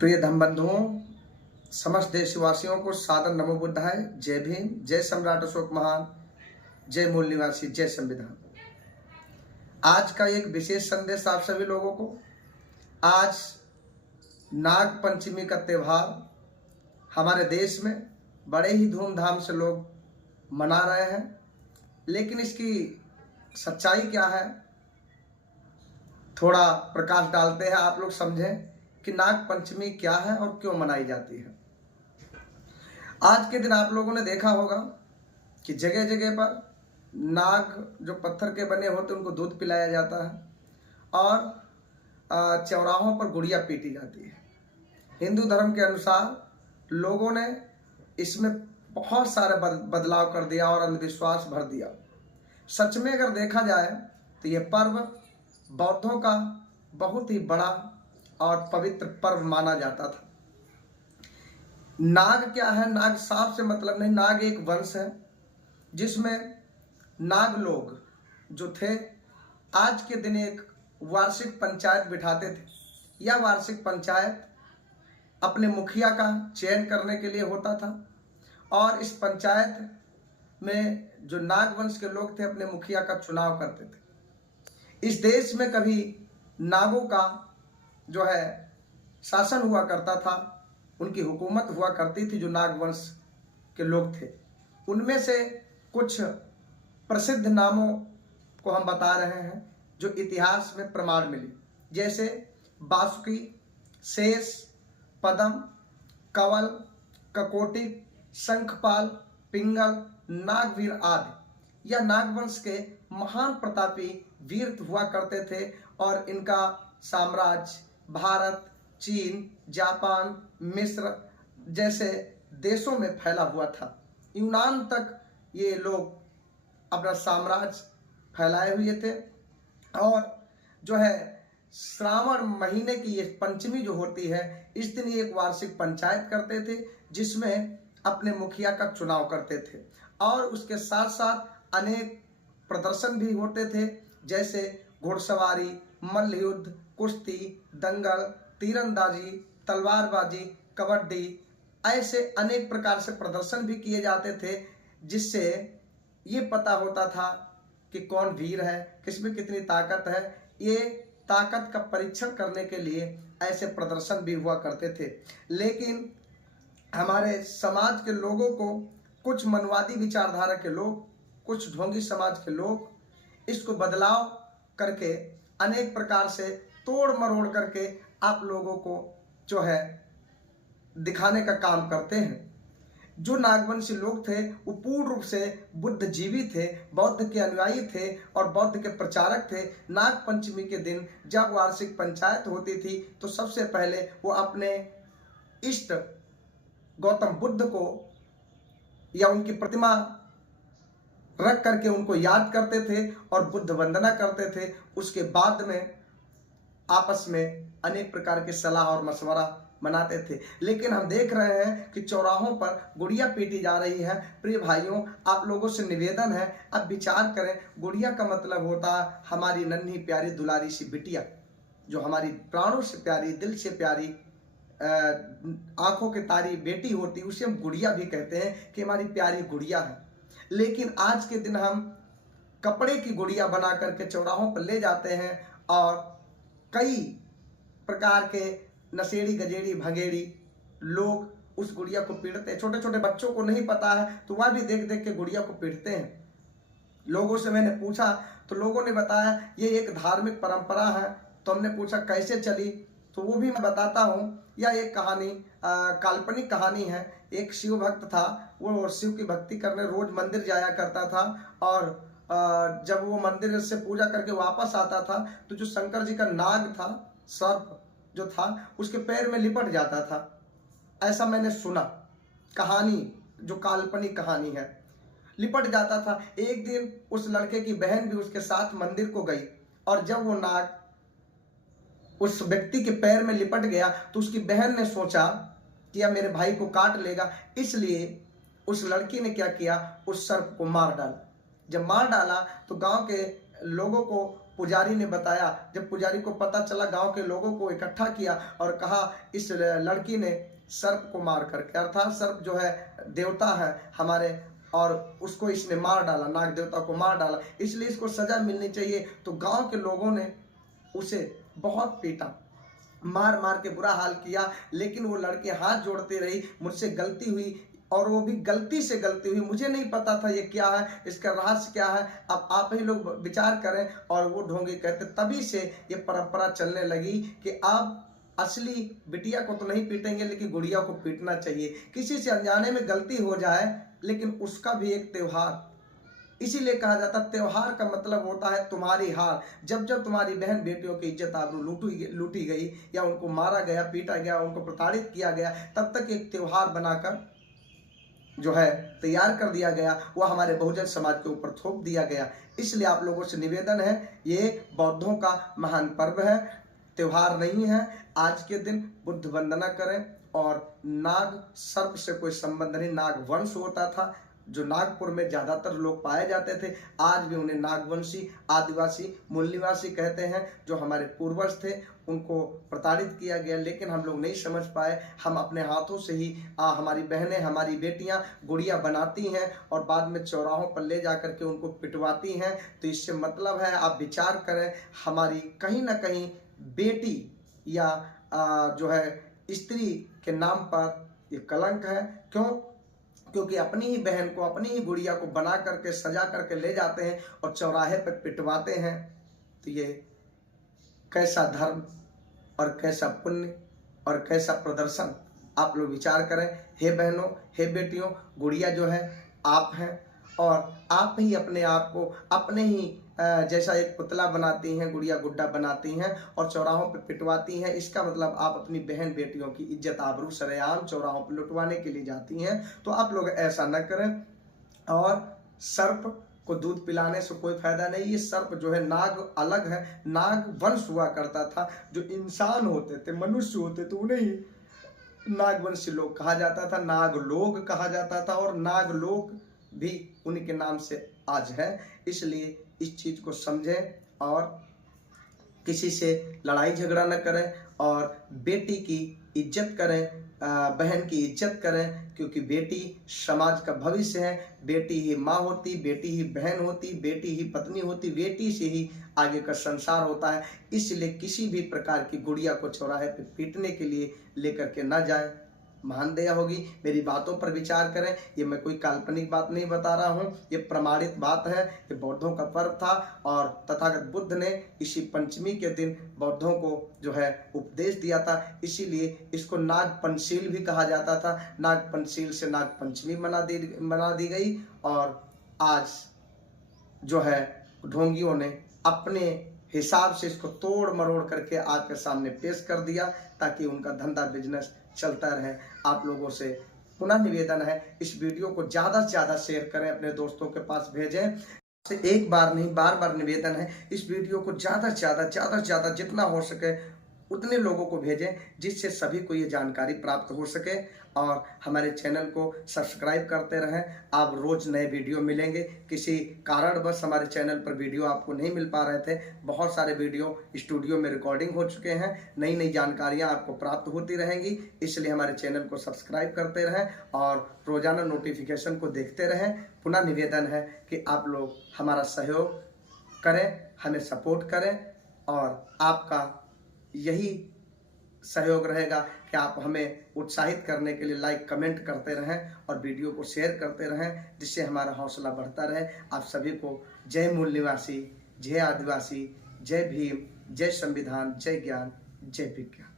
प्रिय धम बंधुओं, समस्त देशवासियों को सादर नमो बुद्धाय। जय भीम, जय सम्राट अशोक महान, जय मूल निवासी, जय संविधान। आज का एक विशेष संदेश आप सभी लोगों को। आज नाग पंचमी का त्यौहार हमारे देश में बड़े ही धूमधाम से लोग मना रहे हैं, लेकिन इसकी सच्चाई क्या है, थोड़ा प्रकाश डालते हैं, आप लोग समझें कि नाग पंचमी क्या है और क्यों मनाई जाती है। आज के दिन आप लोगों ने देखा होगा कि जगह जगह पर नाग जो पत्थर के बने होते उनको दूध पिलाया जाता है और चौराहों पर गुड़िया पीटी जाती है। हिंदू धर्म के अनुसार लोगों ने इसमें बहुत सारे बदलाव कर दिया और अंधविश्वास भर दिया। सच में अगर देखा जाए तो यह पर्व बौद्धों का बहुत ही बड़ा और पवित्र पर्व माना जाता था। नाग क्या है? नाग सांप से मतलब नहीं, नाग एक वंश है जिसमें नाग लोग जो थे आज के दिन एक वार्षिक पंचायत बिठाते थे। यह वार्षिक पंचायत अपने मुखिया का चयन करने के लिए होता था और इस पंचायत में जो नाग वंश के लोग थे अपने मुखिया का चुनाव करते थे। इस देश में कभी नागों का जो है शासन हुआ करता था, उनकी हुकूमत हुआ करती थी जो नागवंश के लोग थे। उनमें से कुछ प्रसिद्ध नामों को हम बता रहे हैं जो इतिहास में प्रमाण मिली, जैसे बासुकी, शेष, पदम, कंवल, ककोटिक, शंखपाल, पिंगल, नागवीर आदि। यह नागवंश के महान प्रतापी वीर हुआ करते थे और इनका साम्राज्य भारत, चीन, जापान, मिस्र जैसे देशों में फैला हुआ था। यूनान तक ये लोग अपना साम्राज्य फैलाए हुए थे और जो है श्रावण महीने की ये पंचमी जो होती है, इस दिन ये एक वार्षिक पंचायत करते थे जिसमें अपने मुखिया का चुनाव करते थे और उसके साथ साथ अनेक प्रदर्शन भी होते थे, जैसे घुड़सवारी, मल्ल युद्ध, कुश्ती, दंगल, तीरंदाजी, तलवारबाजी, कबड्डी, ऐसे अनेक प्रकार से प्रदर्शन भी किए जाते थे, जिससे ये पता होता था कि कौन वीर है, किसमें कितनी ताकत है। ये ताकत का परीक्षण करने के लिए ऐसे प्रदर्शन भी हुआ करते थे। लेकिन हमारे समाज के लोगों को, कुछ मनवादी विचारधारा के लोग, कुछ ढोंगी समाज के लोग इसको बदलाव करके अनेक प्रकार से तोड़ मरोड़ करके आप लोगों को जो है दिखाने का काम करते हैं। जो नागवंशी लोग थे वो पूर्ण रूप से बुद्धिजीवी थे, बौद्ध के अनुयायी थे और बौद्ध के प्रचारक थे। नाग पंचमी के दिन जब वार्षिक पंचायत होती थी तो सबसे पहले वो अपने इष्ट गौतम बुद्ध को या उनकी प्रतिमा रख करके उनको याद करते थे और बुद्ध वंदना करते थे। उसके बाद में आपस में अनेक प्रकार के सलाह और मशवरा मनाते थे। लेकिन हम देख रहे हैं कि चौराहों पर गुड़िया पीटी जा रही है। प्रिय भाइयों, आप लोगों से निवेदन है, अब विचार करें। गुड़िया का मतलब होता है हमारी नन्ही प्यारी दुलारी सी बिटिया, जो हमारी प्राणों से प्यारी, दिल से प्यारी, आंखों के तारी बेटी होती, उसे हम गुड़िया भी कहते हैं कि हमारी प्यारी गुड़िया है। लेकिन आज के दिन हम कपड़े की गुड़िया बना करके चौराहों पर ले जाते हैं और कई प्रकार के नशेड़ी, गजेड़ी, भंगेड़ी लोग उस गुड़िया को पीटते हैं। छोटे छोटे बच्चों को नहीं पता है तो वह भी देख देख के गुड़िया को पीटते हैं। लोगों से मैंने पूछा तो लोगों ने बताया ये एक धार्मिक परंपरा है। तो हमने पूछा कैसे चली, तो वो भी मैं बताता हूँ। यह एक कहानी, काल्पनिक कहानी है। एक शिव भक्त था, वो शिव की भक्ति करने रोज मंदिर जाया करता था और जब वो मंदिर से पूजा करके वापस आता था तो जो शंकर जी का नाग था, सर्प जो था, उसके पैर में लिपट जाता था। ऐसा मैंने सुना, कहानी जो काल्पनिक कहानी है, लिपट जाता था। एक दिन उस लड़के की बहन भी उसके साथ मंदिर को गई और जब वो नाग उस व्यक्ति के पैर में लिपट गया तो उसकी बहन ने सोचा कि यह मेरे भाई को काट लेगा, इसलिए उस लड़की ने क्या किया, उस सर्प को मार डाला। जब मार डाला तो गांव के लोगों को पुजारी ने बताया। जब पुजारी को पता चला, गांव के लोगों को इकट्ठा किया और कहा इस लड़की ने सर्प को मार करके, अर्थात सर्प जो है देवता है हमारे, और उसको इसने मार डाला, नाग देवता को मार डाला, इसलिए इसको सजा मिलनी चाहिए। तो गांव के लोगों ने उसे बहुत पीटा, मार मार के बुरा हाल किया, लेकिन वो लड़की हाथ जोड़ती रही, मुझसे गलती हुई, और वो भी गलती से गलती हुई, मुझे नहीं पता था ये क्या है, इसका रहस्य क्या है, अब आप ही लोग विचार करें। और वो ढोंगी कहते, तभी से ये परंपरा चलने लगी कि आप असली बिटिया को तो नहीं पीटेंगे, लेकिन गुड़िया को पीटना चाहिए। किसी से अनजाने में गलती हो जाए, लेकिन उसका भी एक त्योहार, इसीलिए कहा जाता है त्योहार का मतलब होता है तुम्हारी हार। जब जब तुम्हारी बहन बेटियों की इज्जत आबरू लूटी गई, या उनको मारा गया, पीटा गया, उनको प्रताड़ित किया गया, तब तक एक त्योहार बनाकर जो है तैयार कर दिया गया, वह हमारे बहुजन समाज के ऊपर थोप दिया गया। इसलिए आप लोगों से निवेदन है, ये बौद्धों का महान पर्व है, त्योहार नहीं है। आज के दिन बुद्ध वंदना करें, और नाग सर्प से कोई संबंध नहीं, नाग वंश होता था जो नागपुर में ज्यादातर लोग पाए जाते थे। आज भी उन्हें नागवंशी, आदिवासी, मूल निवासी कहते हैं। जो हमारे पूर्वज थे उनको प्रताड़ित किया गया, लेकिन हम लोग नहीं समझ पाए। हम अपने हाथों से ही हमारी बहनें, हमारी बेटियां गुड़िया बनाती हैं और बाद में चौराहों पर ले जाकर के उनको पिटवाती हैं। तो इससे मतलब है, आप विचार करें, हमारी कहीं ना कहीं बेटी या जो है स्त्री के नाम पर ये कलंक है। क्यों? क्योंकि अपनी ही बहन को, अपनी ही गुड़िया को बना करके, सजा करके ले जाते हैं और चौराहे पर पिटवाते हैं। तो ये कैसा धर्म और कैसा पुण्य और कैसा प्रदर्शन, आप लोग विचार करें। हे बहनों, हे बेटियों, गुड़िया जो है आप हैं, और आप ही अपने आप को अपने ही जैसा एक पुतला बनाती हैं, गुड़िया गुड्डा बनाती हैं और चौराहों पे पिटवाती हैं। इसका मतलब आप अपनी बहन बेटियों की इज्जत आबरू सरेआम चौराहों पे लुटवाने के लिए जाती हैं। तो आप लोग ऐसा न करें। और सर्प को दूध पिलाने से कोई फायदा नहीं। ये सर्प जो है, नाग अलग है, नाग वंश हुआ करता था। जो इंसान होते थे, मनुष्य होते थे, उन्हें ही नागवंशी लोग कहा जाता था, नाग लोग कहा जाता था, और नाग लोग भी उन्हीं के नाम से आज है। इसलिए इस चीज को समझें और किसी से लड़ाई झगड़ा न करें, और बेटी की इज्जत करें, बहन की इज्जत करें, क्योंकि बेटी समाज का भविष्य है। बेटी ही माँ होती, बेटी ही बहन होती, बेटी ही पत्नी होती, बेटी से ही आगे का संसार होता है। इसलिए किसी भी प्रकार की गुड़िया को चौराहे पे पीटने के लिए लेकर के न जाए। महान दया होगी। मेरी बातों पर विचार करें। ये मैं कोई काल्पनिक बात नहीं बता रहा हूँ, ये प्रमाणित बात है। ये बौद्धों का पर्व था, और तथागत बुद्ध ने इसी पंचमी के दिन बौद्धों को जो है उपदेश दिया था। इसीलिए इसको नाग पंचशील भी कहा जाता था। नाग पंचशील से नाग पंचमी मना दी गई, और आज जो है ढोंगियों ने अपने हिसाब से इसको तोड़ मरोड़ करके आपके सामने पेश कर दिया, ताकि उनका धंधा बिजनेस चलता रहे। आप लोगों से पुनः निवेदन है, इस वीडियो को ज़्यादा से ज़्यादा शेयर करें, अपने दोस्तों के पास भेजें। एक बार नहीं, बार बार निवेदन है, इस वीडियो को ज़्यादा से ज़्यादा जितना हो सके उतने लोगों को भेजें, जिससे सभी को ये जानकारी प्राप्त हो सके। और हमारे चैनल को सब्सक्राइब करते रहें। आप रोज़ नए वीडियो मिलेंगे। किसी कारणवश हमारे चैनल पर वीडियो आपको नहीं मिल पा रहे थे, बहुत सारे वीडियो स्टूडियो में रिकॉर्डिंग हो चुके हैं। नई नई जानकारियां आपको प्राप्त होती रहेंगी, इसलिए हमारे चैनल को सब्सक्राइब करते रहें और रोज़ाना नोटिफिकेशन को देखते रहें। पुनः निवेदन है कि आप लोग हमारा सहयोग करें, हमें सपोर्ट करें, और आपका यही सहयोग रहेगा कि आप हमें उत्साहित करने के लिए लाइक कमेंट करते रहें और वीडियो को शेयर करते रहें, जिससे हमारा हौसला बढ़ता रहे। आप सभी को जय मूल निवासी, जय आदिवासी, जय भीम, जय संविधान, जय ज्ञान, जय विज्ञान।